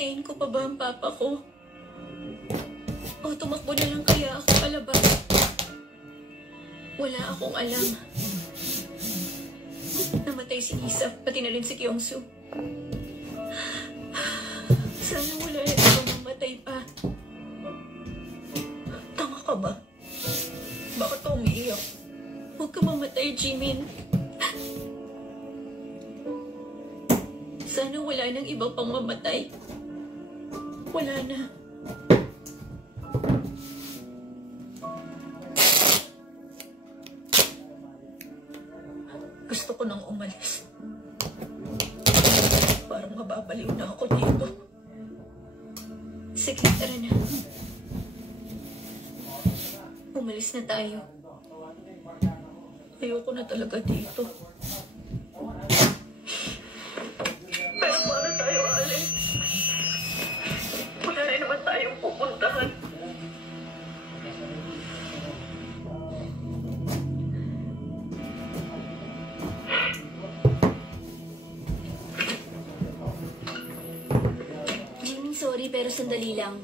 Hintayin ko pa ba ang papa ko? O tumakbo na lang kaya ako palabas? Wala akong alam. Namatay si Isa, pati na rin si Kyungsu. Sana wala na ibang mamatay pa. Tama ka ba? Bakit ka umiiyak? Huwag ka mamatay, Jimin. Sana wala nang iba pang mamatay. Wala na. Gusto ko nang umalis. Parang mababaliw na ako dito. Sige, tara na. Umalis na tayo. Ayoko na talaga dito. Pero para tayo alis. Wala na naman tayong pupuntahan. Jimmy, sorry pero sandali lang.